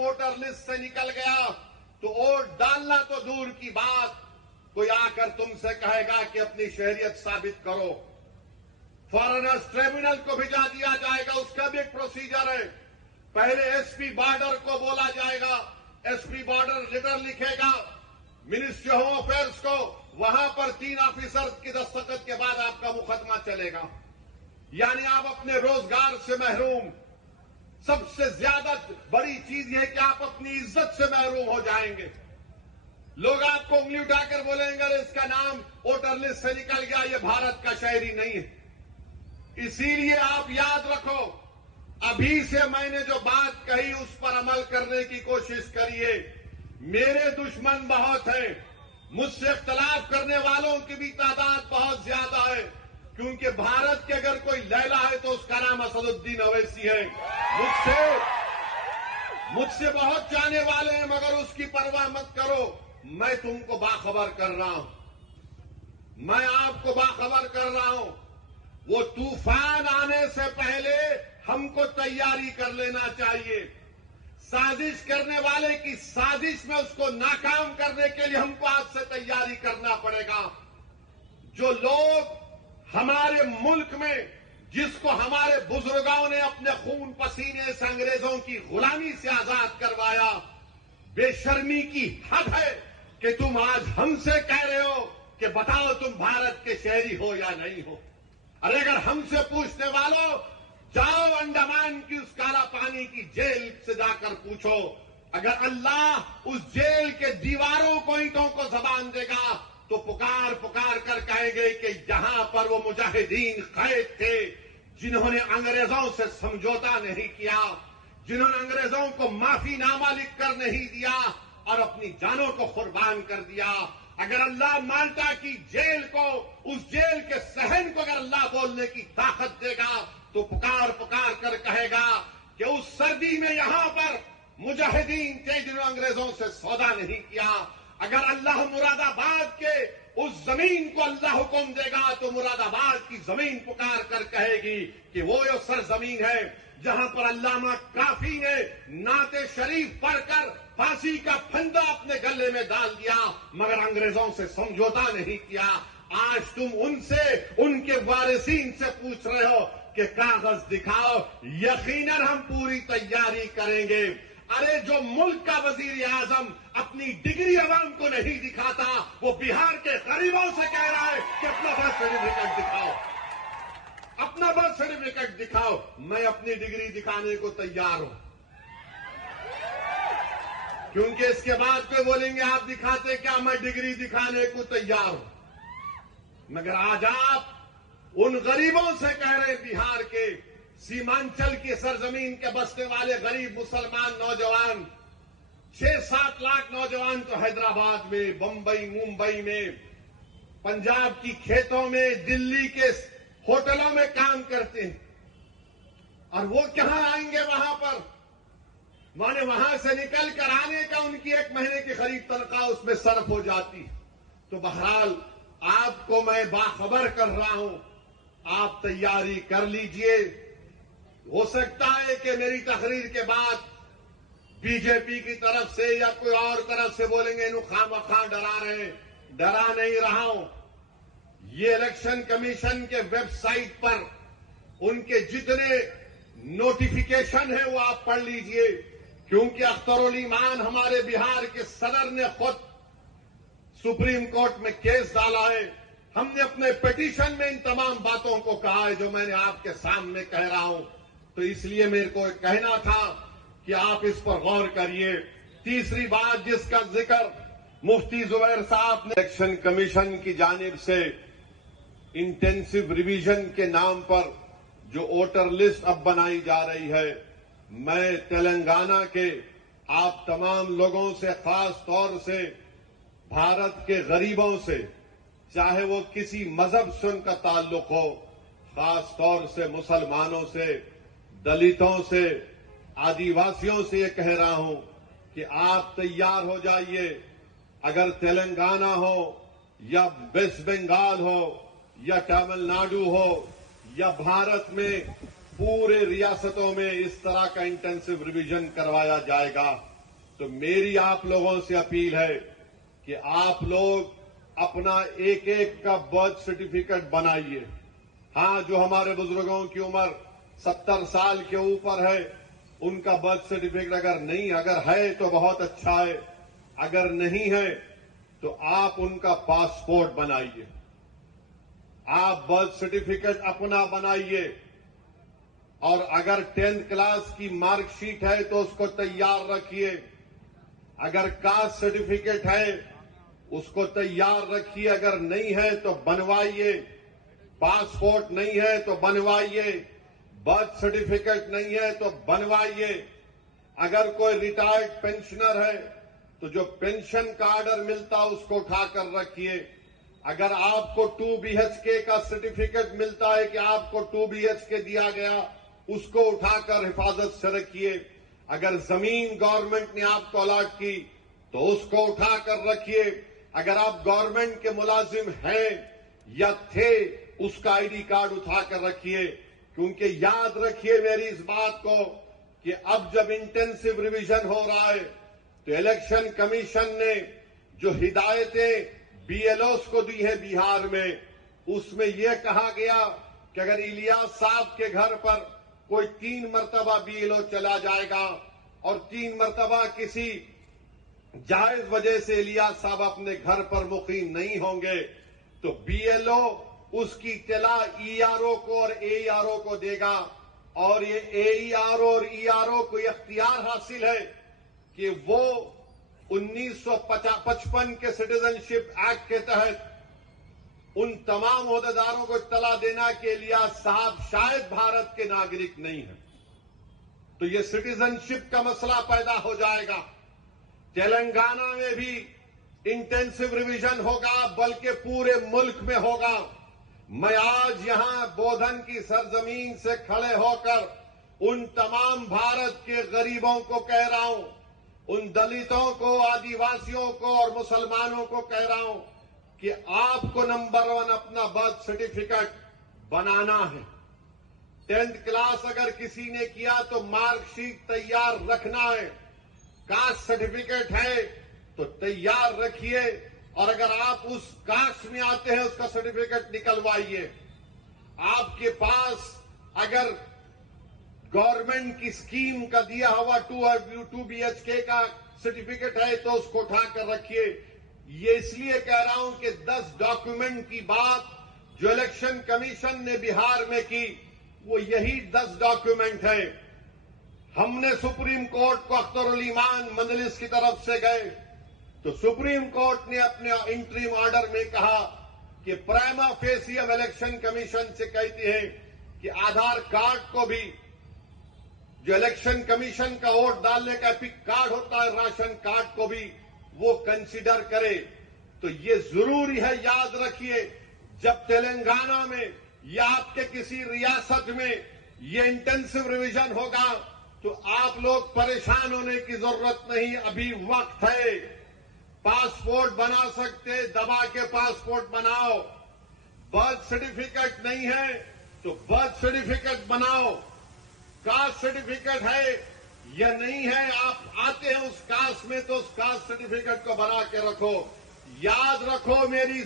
Voter list से निकल गया तो वोट डालना तो दूर की बात, कोई आकर तुमसे कहेगा कि अपनी शहरियत साबित करो। फॉरेनर्स ट्रिब्यूनल को भेजा दिया जाएगा, उसका भी एक प्रोसीजर है। पहले एसपी बॉर्डर को बोला जाएगा, एसपी बॉर्डर लेटर लिखेगा मिनिस्ट्री होम अफेयर्स को, वहां पर 3 ऑफिसर की दस्तखत के बाद आपका मुकदमा चलेगा। यानी आप अपने रोजगार से महरूम। सबसे ज्यादा बड़ी चीज यह है कि आप अपनी इज्जत से महरूम हो जाएंगे। लोग आपको उंगली उठाकर बोलेंगे अरे इसका नाम वोटर लिस्ट से निकल गया, ये भारत का शहरी नहीं है। इसीलिए आप याद रखो, अभी से मैंने जो बात कही उस पर अमल करने की कोशिश करिए। मेरे दुश्मन बहुत हैं, मुझसे इख्तलाफ करने वालों की भी तादाद बहुत ज्यादा है, क्योंकि भारत के अगर कोई लैला है तो उसका नाम असदुद्दीन अवैसी है। मुझसे बहुत जाने वाले हैं, मगर उसकी परवाह मत करो। मैं तुमको बाखबर कर रहा हूं, मैं आपको बाखबर कर रहा हूं। वो तूफान आने से पहले हमको तैयारी कर लेना चाहिए। साजिश करने वाले की साजिश में उसको नाकाम करने के लिए हमको आज से तैयारी करना पड़ेगा। जो लोग हमारे मुल्क में, जिसको हमारे बुजुर्गों ने अपने खून पसीने से अंग्रेजों की गुलामी से आजाद करवाया, बेशर्मी की हद है कि तुम आज हमसे कह रहे हो कि बताओ तुम भारत के शहरी हो या नहीं हो। अरे अगर हमसे पूछने वालों, जाओ अंडमान की उस काला पानी की जेल से जाकर पूछो। अगर अल्लाह उस जेल के दीवारों को, ईंटों को जबान देगा तो पुकार पुकार कर कहेंगे कि यहां पर वो मुजाहिदीन कैद थे जिन्होंने अंग्रेजों से समझौता नहीं किया, जिन्होंने अंग्रेजों को माफीनामा लिख कर नहीं दिया और अपनी जानों को कुर्बान कर दिया। अगर अल्लाह माल्टा की जेल को, उस जेल के सहन को अगर अल्लाह बोलने की ताकत देगा तो पुकार पुकार कर कहेगा कि उस सर्दी में यहां पर मुजाहिदीन थे जिन्होंने अंग्रेजों से सौदा नहीं किया। अगर अल्लाह मुरादाबाद के उस जमीन को अल्लाह हुक्म देगा तो मुरादाबाद की जमीन पुकार कर कहेगी कि वो सरजमीन है जहां पर अल्लामा काफी ने नाते शरीफ पढ़कर फांसी का फंदा अपने गले में डाल दिया, मगर अंग्रेजों से समझौता नहीं किया। आज तुम उनसे, उनके वारिसीन से पूछ रहे हो कि कागज दिखाओ। यकीनन हम पूरी तैयारी करेंगे। अरे जो मुल्क का वजीर आजम अपनी डिग्री अवाम को नहीं दिखाता, वो बिहार के गरीबों से कह रहा है कि अपना बर्थ सर्टिफिकेट दिखाओ, अपना बर्थ सर्टिफिकेट दिखाओ। मैं अपनी डिग्री दिखाने को तैयार हूं, क्योंकि इसके बाद कोई बोलेंगे आप दिखाते क्या, मैं डिग्री दिखाने को तैयार हूं। मगर आज आप उन गरीबों से कह रहे हैं, बिहार के सीमांचल की सरजमीन के बसने वाले गरीब मुसलमान नौजवान, 6-7 लाख नौजवान तो हैदराबाद में, बंबई, मुंबई में, पंजाब की खेतों में, दिल्ली के होटलों में काम करते हैं, और वो कहां आएंगे वहां पर? माने वहां से निकल कर आने का उनकी 1 महीने की खरीद तनख्वाह उसमें सर्फ हो जाती। तो बहरहाल आपको मैं बाखबर कर रहा हूं, आप तैयारी कर लीजिए। हो सकता है कि मेरी तकरीर के बाद बीजेपी की तरफ से या कोई और तरफ से बोलेंगे इन्हों खामखा डरा रहे हैं। डरा नहीं रहा हूं। ये इलेक्शन कमीशन के वेबसाइट पर उनके जितने नोटिफिकेशन है वो आप पढ़ लीजिए, क्योंकि अख्तरुल ईमान हमारे बिहार के सदर ने खुद सुप्रीम कोर्ट में केस डाला है। हमने अपने पिटीशन में इन तमाम बातों को कहा है जो मैंने आपके सामने कह रहा हूं। तो इसलिए मेरे को कहना था कि आप इस पर गौर करिए। तीसरी बात जिसका जिक्र मुफ्ती जुबैर साहब ने, इलेक्शन कमीशन की जानिब से इंटेंसिव रिवीजन के नाम पर जो वोटर लिस्ट अब बनाई जा रही है, मैं तेलंगाना के आप तमाम लोगों से, खास तौर से भारत के गरीबों से, चाहे वो किसी मजहब से उनका ताल्लुक हो, खास तौर से मुसलमानों से, दलितों से, आदिवासियों से ये कह रहा हूं कि आप तैयार हो जाइए। अगर तेलंगाना हो या वेस्ट बंगाल हो या तमिलनाडु हो या भारत में पूरे रियासतों में इस तरह का इंटेंसिव रिवीजन करवाया जाएगा। تو میری آپ لوگوں سے اپیل ہے کہ آپ لوگ اپنا ایک ایک کا برتھ سرٹیفکیٹ بنائیے. ہاں، جو ہمارے بزرگوں کی عمر 70 سال کے اوپر ہے ان کا برتھ سرٹیفکیٹ اگر ہے تو بہت اچھا ہے، اگر نہیں ہے تو آپ ان کا پاسپورٹ بنائیے. آپ برتھ سرٹیفکیٹ اپنا بنائیے، اور اگر 10th کلاس کی مارک شیٹ ہے تو اس کو تیار رکھیے. اگر کاسٹ سرٹیفکیٹ ہے اس کو تیار رکھیے، اگر نہیں ہے تو بنوائیے. پاسپورٹ نہیں ہے تو بنوائیے. برتھ سرٹیفکیٹ نہیں ہے تو بنوائیے. اگر کوئی ریٹائرڈ پینشنر ہے تو جو پینشن کا آرڈر ملتا اس کو اٹھا کر رکھیے. اگر آپ کو 2 BHK کا سرٹیفکیٹ ملتا ہے کہ آپ کو 2 BHK دیا گیا، اس کو اٹھا کر حفاظت سے رکھیے. اگر زمین گورنمنٹ نے آپ کو الاٹ کی تو اس کو اٹھا کر رکھیے. اگر آپ گورنمنٹ کے ملازم ہیں یا تھے، اس کا ID کارڈ اٹھا کر رکھیے. کیونکہ یاد رکھیے میری اس بات کو کہ اب جب انٹینسو ریویژن ہو رہا ہے تو الیکشن کمیشن نے جو ہدایتیں BLOs کو دی ہیں بہار میں، اس میں یہ کہا گیا کہ اگر الیاس صاحب کے گھر پر کوئی 3 مرتبہ BLO چلا جائے گا اور 3 مرتبہ کسی جائز وجہ سے الیاس صاحب اپنے گھر پر مقیم نہیں ہوں گے تو BLO اس کی اطلاع ERO کو اور AERO کو دے گا. اور یہ AERO اور ERO کو اختیار حاصل ہے کہ وہ 1955 کے سٹیزن شپ ایکٹ کے تحت ان تمام عہدیداروں کو اطلاع دینا کہ الیاس صاحب شاید بھارت کے ناگرک نہیں ہیں. تو یہ سٹیزن شپ کا مسئلہ پیدا ہو جائے گا. تلنگانہ میں بھی انٹینسو ریویژن ہوگا، بلکہ پورے ملک میں ہوگا. میں آج یہاں بودھن کی سرزمین سے کھڑے ہو کر ان تمام بھارت کے غریبوں کو کہہ رہا ہوں، ان دلتوں کو، آدیواسیوں کو اور مسلمانوں کو کہہ رہا ہوں کہ آپ کو نمبر 1 اپنا برتھ سرٹیفکیٹ بنانا ہے. 10th کلاس اگر کسی نے کیا تو مارک شیٹ تیار رکھنا ہے. کاسٹ سرٹیفکیٹ ہے تو تیار رکھیے، اور اگر آپ اس کاسٹ میں آتے ہیں اس کا سرٹیفکیٹ نکلوائیے. آپ کے پاس اگر گورنمنٹ کی اسکیم کا دیا ہوا 2 BHK کا سرٹیفکیٹ ہے تو اس کو اٹھا کر رکھیے. یہ اس لیے کہہ رہا ہوں کہ 10 ڈاکیومنٹ کی بات جو الیکشن کمیشن نے بہار میں کی وہ یہی 10 ڈاکیومنٹ ہیں. ہم نے سپریم کورٹ کو اختر الایمان مجلس کی طرف سے گئے تو سپریم کورٹ نے اپنے انٹریم آرڈر میں کہا کہ پرائما فیسی ہم الیکشن کمیشن سے کہتے ہیں کہ آدھار کارڈ کو بھی، جو الیکشن کمیشن کا ووٹ ڈالنے کا ایپک کارڈ ہوتا ہے، راشن کارڈ کو بھی وہ کنسیڈر کرے. تو یہ ضروری ہے. یاد رکھیے، جب تلنگانہ میں یا آپ کے کسی ریاست میں یہ انٹینسو ریویژن ہوگا تو آپ لوگ پریشان ہونے کی ضرورت نہیں. ابھی وقت ہے. پاسپورٹ بنا سکتے، دبا کے پاسپورٹ بناؤ. برتھ سرٹیفکیٹ نہیں ہے تو برتھ سرٹیفکیٹ بناؤ. کاسٹ سرٹیفکیٹ ہے یا نہیں ہے، آپ آتے ہیں اس کاسٹ میں تو اس کاسٹ سرٹیفکیٹ کو بنا کے رکھو. یاد رکھو میری